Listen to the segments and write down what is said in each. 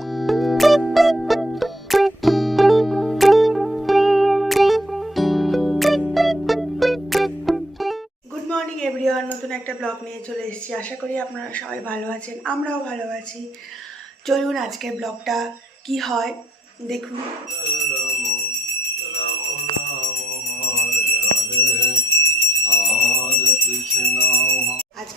Good morning everyone নতুন একটা blog নিয়ে চলে এসেছি। আশা করি আপনারা সবাই ভালো আছেন, আমরাও ভালো আছি। চলুন আজকের ব্লগটা কি হয়, দেখুন।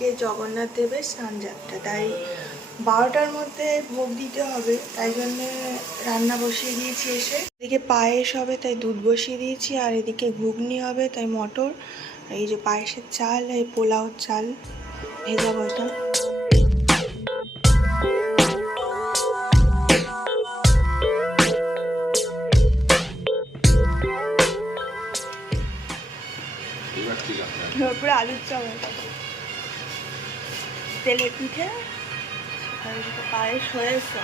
আজকে জগন্নাথ দেবের স্নানযাত্রা। তাই বারোটার মধ্যে ভোগ দিতে হবে তাই জন্যে রান্না বসিয়ে দিয়েছি এসে। এদিকে পায়েস হবে তাই দুধ বসিয়ে দিয়েছি আর এদিকে ঘুগনি হবে তাই মটর এই যে পায়েসের চাল এই পোলাও চাল ভেজা বটা পুরো আলুর চাল তেলে পিঠে পায়েস হয়েছে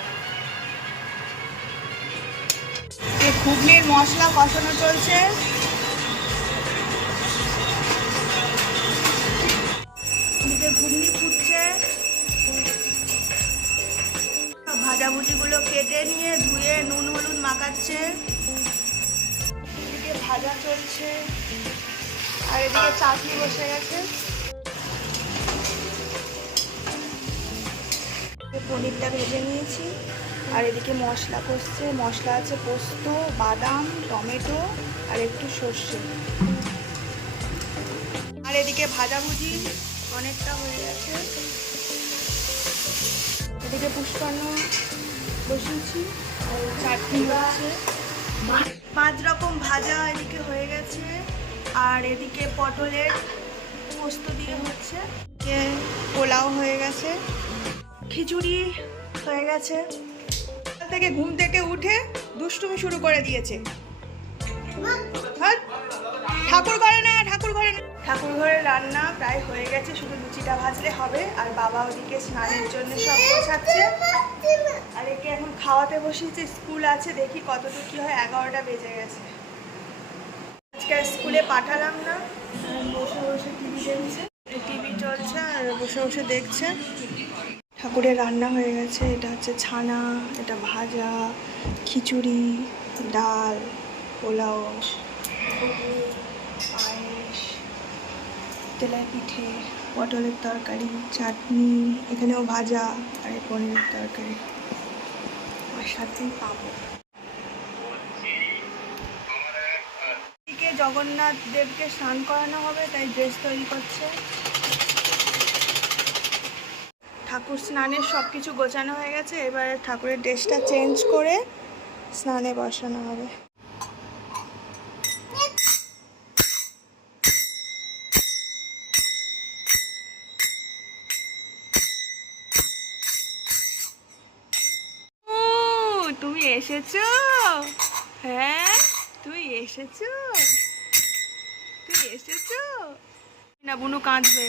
ঘুগনির মশলা কষানো চলছে। ঘুগনি ফুটছে। ভাজাভুজিগুলো কেটে নিয়ে ধুয়ে নুন হলুদ মাখাচ্ছে। ভাজা চলছে। আর এদিকে চাটনি বসে গেছে। পনিরটা ভেজে নিয়েছি। আর এদিকে মশলা কষছে। মশলা আছে পোস্ত, বাদাম, টমেটো আর একটু সর্ষে। আর এদিকে ভাজাভুজি অনেকটা হয়ে গেছে। এদিকে পুষ্পান্ন বসিয়েছি। আর চাটনি আছে পাঁচ রকম ভাজা এদিকে হয়ে গেছে। আর এদিকে পটলের পোস্ত দিয়ে হচ্ছে। পোলাও হয়ে গেছে। খিচুড়ি হয়ে গেছে। থেকে ঘুম থেকে উঠে দুষ্টুমি শুরু করে দিয়েছে। হাট, ঠাকুর ঘরে না ঠাকুর ঘরে না। ঠাকুর ঘরে রান্না প্রায় হয়ে গেছে শুধু লুচিটা ভাজলে হবে আর বাবা ওদিকে স্নানের জন্য সব গোছাচ্ছে। আর একে এখন খাওয়াতে বসিয়েছে স্কুল আছে দেখি কতটুকু কি হয় এগারোটা বেজে গেছে। আজকে স্কুলে পাঠালাম না বসে বসে টিভি দেখছে। টিভি চলছে আর বসে বসে দেখছে। ঠাকুরের রান্না হয়ে গেছে। এটা হচ্ছে ছানা, এটা ভাজা, খিচুড়ি, ডাল, পোলাও, পায়েস তেলের পিঠে, পটলের তরকারি, চাটনি, এখানেও ভাজা আর পনিরের তরকারি। আর সাথেই এদিকে জগন্নাথ দেবকে স্নান করানো হবে, তাই ড্রেস তৈরি করছে। ঠাকুর স্নানের সব কিছু গোছানো হয়ে গেছে, এবার ঠাকুরের ড্রেসটা চেঞ্জ করে স্নানে বসানো হবে। তুমি এসেছ? হ্যাঁ তুমি এসেছ? তুই এসেছ? না, বুনু কাঁদবে।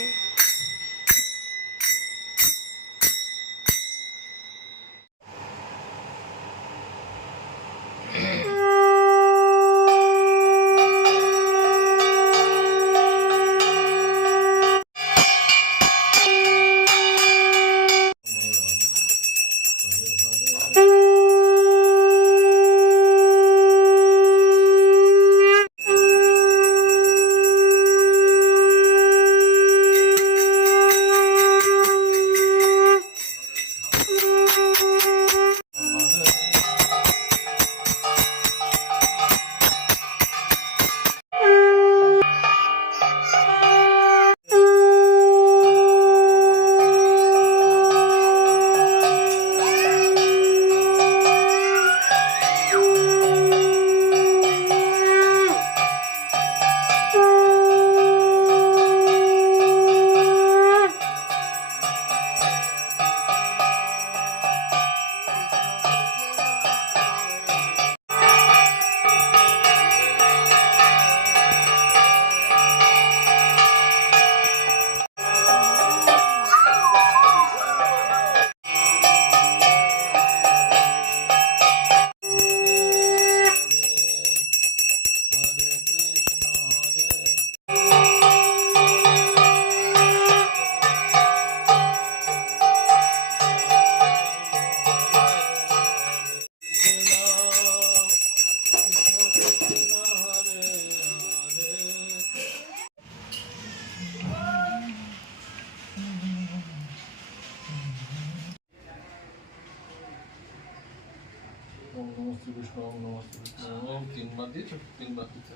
ওম নমস্তে বিষ্ণু ওম নমস্তে বিষ্ণু ওম তিনবার দিয়েছ তিনবার দিতে।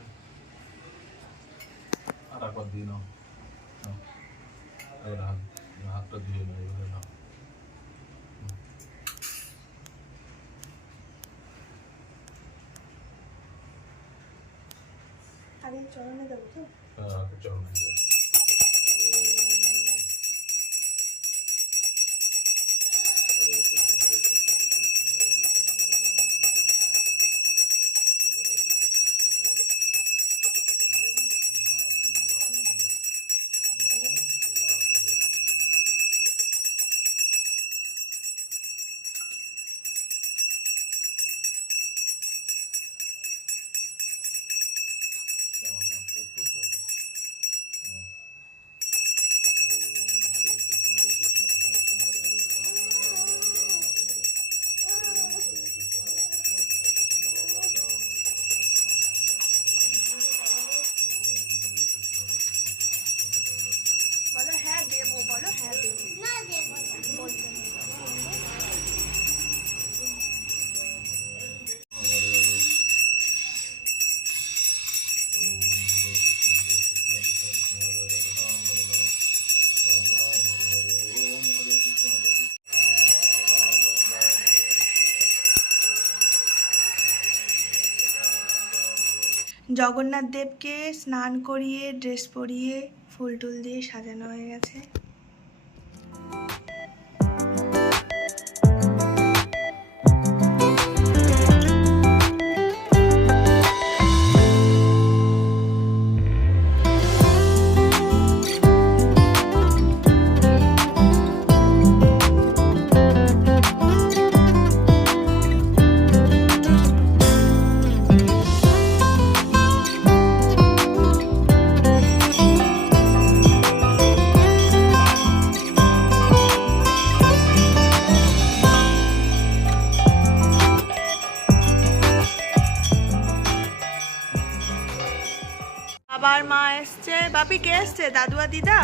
আর একবার দিয়ে নাও। এবার হাত হাতটা দিয়ে নাও এবারে নাও আরে চরণে দেবো তো হ্যাঁ হাতে চলো না জগন্নাথ দেবকে স্নান করিয়ে ড্রেস পরিয়ে ফুল টুল দিয়ে সাজানো হয়ে গেছে। এসছে দাদু আর দিদা?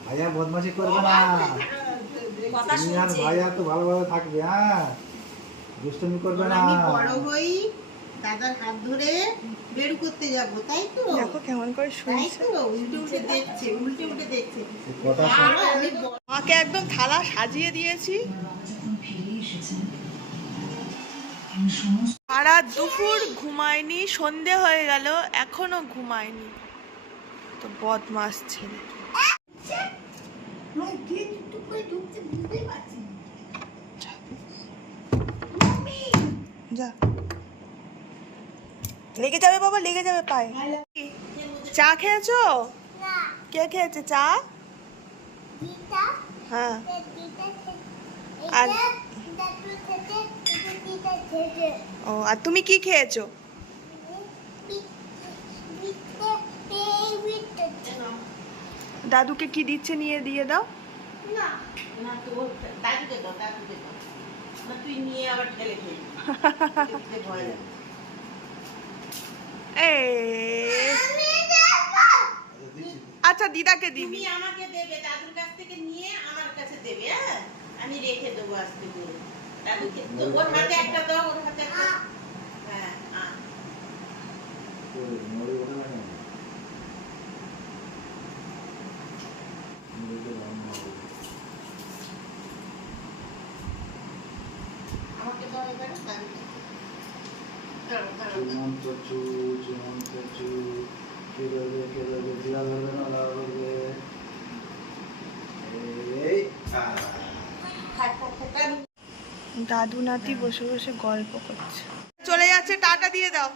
ভাইয়া বদমাশি করবে না। তুমি আর ভাইয়া তো ভালোভাবে থাকবে হ্যাঁ? দুষ্টমি করবে না। আমি বড় হই দাদার হাত ধরে বের করতে যাব তাই তো? দেখো কেমন করে শুনছে তো? উল্টে উল্টে দেখছে উল্টে উল্টে দেখছে। মাকে একদম থালা সাজিয়ে দিয়েছি। সারা দুপুর ঘুমায়নি সন্ধে হয়ে গেল এখনও ঘুমায়নি। তো বদমাস ছেলে। যা। লেগে যাবে বাবা লেগে যাবে পায়ে। চা খেয়েছো? কে খেয়েছে? চা? হ্যাঁ। আর- ও আর তুমি কি খেয়েছো? দাদুকে কি দিচ্ছে নিয়ে দিয়ে দাও। আচ্ছা দিদাকে দিবি। আমাকে দেবে দাদুর কাছ থেকে নিয়ে আমার কাছে দেবে হ্যাঁ? আমি রেখে দেবো আজকে আমাকে দাও এবারে দাঁড়াও, দাঁড়াও, দাঁড়াও। চুমন্ত চু, চুমন্ত চু, কে ধরবে, কে ধরবে, জিরা ধরবে না লাউ ধরবে? এই, আহ। থাকো, খোকা। দাদু নাতি বসে বসে গল্প করছে। চলে যাচ্ছে টাটা দিয়ে দাও।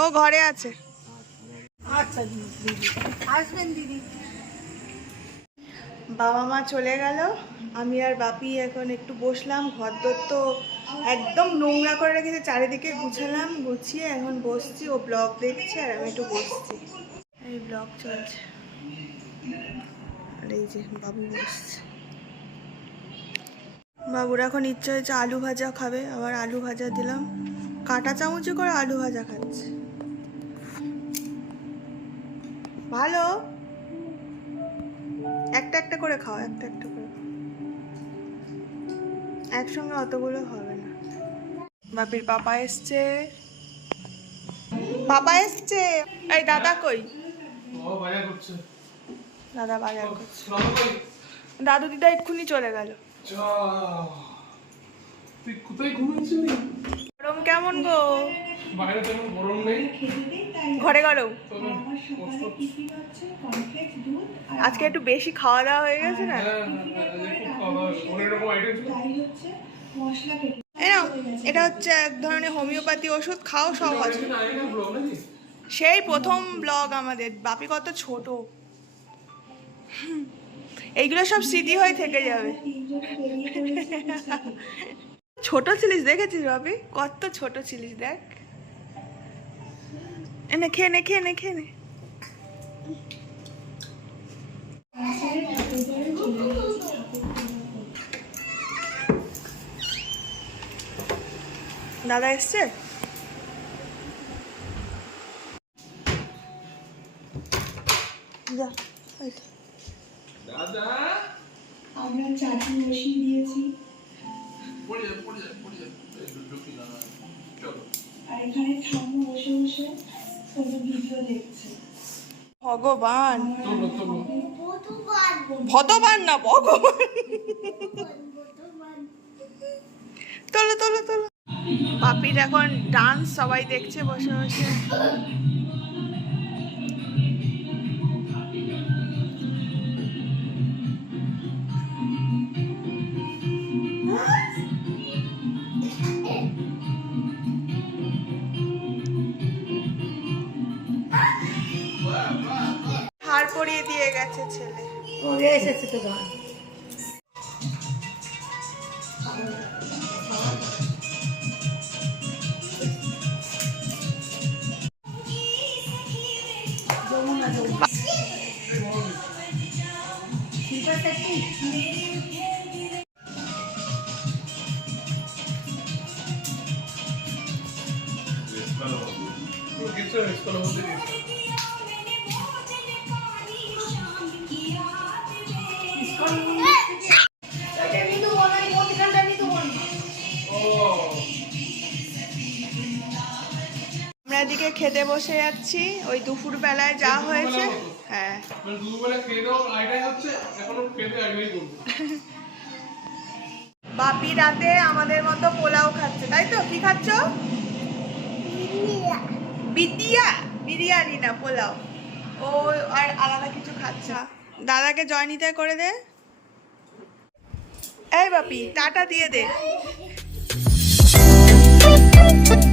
ও ঘরে আছে। আচ্ছা আসবেন দিদি। বাবা মা চলে গেল আমি আর বাপি এখন একটু বসলাম ঘর দর তো একদম নোংরা করে রেখেছে চারিদিকে গুছালাম গুছিয়ে এখন বসছি ও ব্লগ দেখছে আর আমি একটু বসছি। এই ব্লগ চলছে। আর এই যে বাবু বসছে। বাবুর এখন ইচ্ছা হয়েছে আলু ভাজা খাবে, আবার আলু ভাজা দিলাম। কাঁটা চামচে করে আলু ভাজা খাচ্ছে। ভালো? একটা একটা করে খাও, একটা একটা করে। একসঙ্গে অতগুলো হবে না। বাপির পাপা এসছে। পাপা এসছে। এই দাদা কই? দাদা বাজার করছে। দাদু দিদা এক্ষুনি চলে গেল। গরম কেমন গো? বাইরে তেমন গরম নেই। ঘরে গরম। আজকে একটু বেশি খাওয়া দাওয়া হয়ে গেছে না? হ্যাঁ, হ্যাঁ, হ্যাঁ, এটা হচ্ছে এক ধরনের হোমিওপ্যাথি ওষুধ খাও সব সেই প্রথম ব্লগ আমাদের। বাপি কত ছোট। এইগুলো সব স্মৃতি হয়ে থেকে যাবে। ছোট ছিলিস, দেখেছিস বাপি? কত ছোট ছিলিস, দেখ। এনে খেয়ে নে খেয়ে নে খেয়ে নে। দাদা এসছে? যা দাদা? আমরা চাটনি বসিয়ে দিয়েছি। পড়ে যা পড়ে যা পড়ে যা। ঢুকি না চলো। আর এখানে ঠাম্মা বসে বসে। কোনো ভিডিও দেখছে। ভগবান। ভগবান না ভগবান। তোলো তোলো তোলো। পাপির এখন ডান্স সবাই দেখছে বসে বসে। পুরো খেতে বসে যাচ্ছি। ওই দুপুর বেলায় যা হয়েছে হ্যাঁ। মানে বাপি রাতে আমাদের মতো পোলাও খাচ্ছে তাই তো? কি খাচ্ছ? বিদিয়া বিরিয়ানি না পোলাও। ও আর আলাদা কিছু খাচ্ছে দাদাকে জয়নিতে করে দে। এই বাপি টাটা দিয়ে দে।